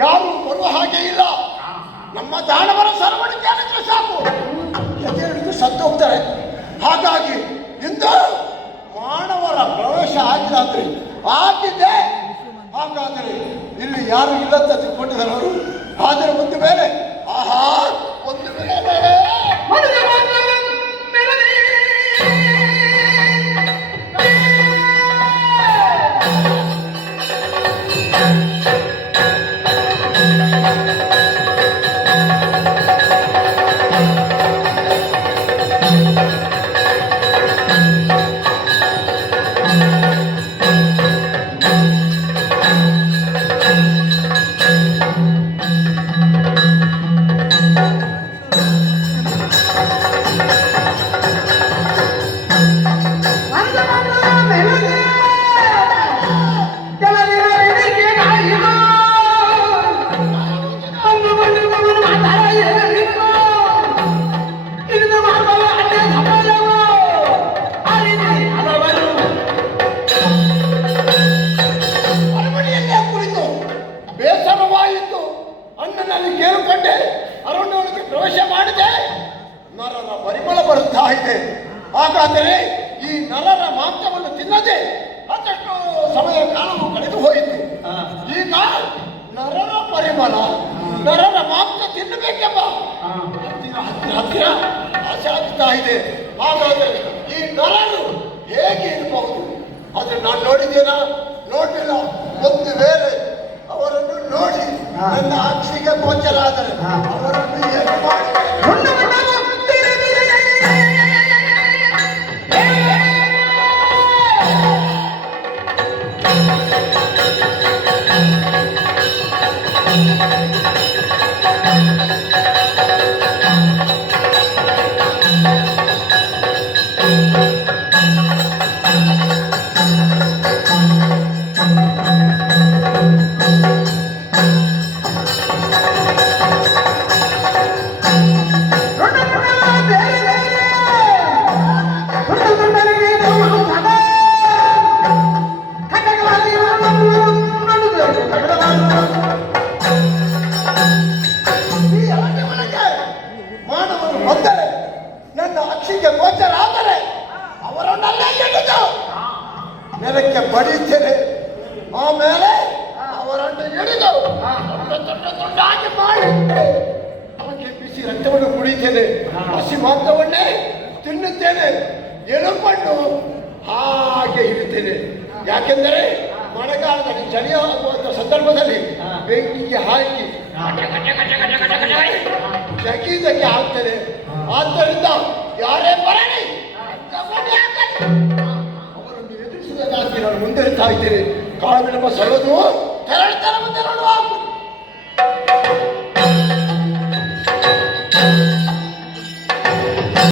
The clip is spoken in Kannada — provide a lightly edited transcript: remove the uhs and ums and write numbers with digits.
ಯಾರು ಬರುವ ಹಾಗೆ ಇಲ್ಲ. ನಮ್ಮ ದಾನವರ ಸರವಣಿಕೆ ಆಗಿದ್ರೆ ಸಾಕು, ಎದೆಯಡಿದು ಸತ್ತು ಹೋಗ್ತಾರೆ. ಹಾಗಾಗಿ ಇಂದು ಮಾನವರ ಪ್ರವೇಶ ಆಗಿದ್ರೆ ಆಗಿದೆ. ಹಾಗಾದರೆ ಇಲ್ಲಿ ಯಾರು ಇಲ್ಲಂತ ತಿಳ್ಕೊಂಡಿದ್ದಾರೆ ಅವರು. ಆದರೆ ಒಂದು ವೇಳೆ ಆಹಾ ಒಂದು ವೇಳೆ ಕೇಳಿಕೊಂಡೆ ಅರಣ್ಯಕ್ಕೆ ಪ್ರವೇಶ ಮಾಡಿದೆ. ನರರ ಪರಿಮಳ ಬರುತ್ತಾ ಇದೆ. ಹಾಗಾದರೆ ಈ ನರರ ಮಾಂಸವನ್ನು ತಿನ್ನದೆ ಮತ್ತಷ್ಟು ಸಮಯ ಕಾಲವು ಕಳೆದು ಹೋಯಿತು. ಈಗ ನರರ ಪರಿಮಳ, ನರರ ಮಾಂಸ ತಿನ್ನಬೇಕೆಂಬ ಹತ್ತಿರ ಆಸೆ ಆಗ್ತಾ ಇದೆ. ಹಾಗಾದರೆ ಈ ನರರು ಹೇಗೆ ಇರಬಹುದು? ಆದ್ರೆ ನಾನು ನೋಡಿದ್ದೇನಾ? ನೋಡಲಿಲ್ಲ. ಒಂದು ವೇಳೆ ಅವರನ್ನು ನೋಡಿ ನನ್ನ ಅಕ್ಷಿಗೆ ಗೋಚರಾದರೆ ಅವರನ್ನು ಏನು ಮಾಡಿ ನೆಲಕ್ಕೆ ಬಡಿತೇನೆ. ಆಮೇಲೆ ಅವರನ್ನು ಹಿಡಿದು ತುಂಡಾಗಿ ಮಾಡಿ ಅವರಿಗೆ ಬಿಸಿ ರಕ್ತವನ್ನು ಕುಡಿತೇನೆ. ಹಸಿ ಮಾಂಸವನ್ನೇ ತಿನ್ನುತ್ತೇನೆ. ಎಲುಬನ್ನು ಹಾಗೆ ಇಡುತ್ತೇನೆ. ಯಾಕೆಂದರೆ ಮಳೆಗಾಲದಲ್ಲಿ ಚಳಿಯಾಗುವಂಥ ಸಂದರ್ಭದಲ್ಲಿ ಬೆಂಕಿಗೆ ಹಾಕಿ ಜಗೀದಕ್ಕೆ ಆಗ್ತದೆ. ಆದ್ದರಿಂದ ಯಾರೇ ಬರಲಿ ಅವರನ್ನು ಎದುರಿಸುವುದಕ್ಕಾಗಿ ನಾನು ಮುಂದಿರುತ್ತಾ ಇದ್ದೇನೆ. ಕಾಳು ಬಿಡುವ ಸಲದು ತೆರಳುತ್ತಾರೆ ಮುಂದೆ ನೋಡುವ.